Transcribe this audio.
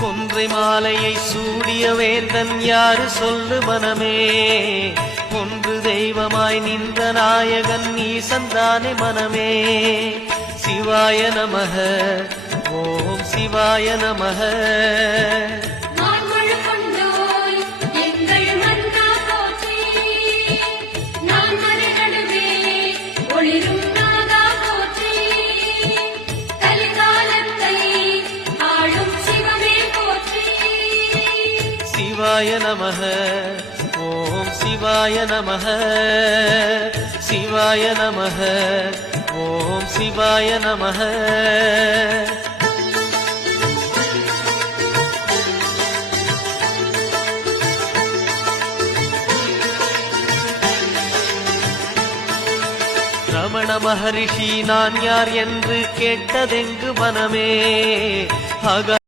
கொன்றை மாலையை சூடிய வேந்தன் யாரு சொல்லு மனமே, ஒன்று தெய்வமாய் நின்ற நாயகன் ஈசந்தானே மனமே. சிவாய நமக, ஓம் சிவாய நமக. சிவாய நமக, ஓம் சிவாய நமக. சிவாய நமக, ஓம் சிவாய நமக. ரமண மகரிஷி நான் யார் என்று கேட்டதெங்கு மனமே.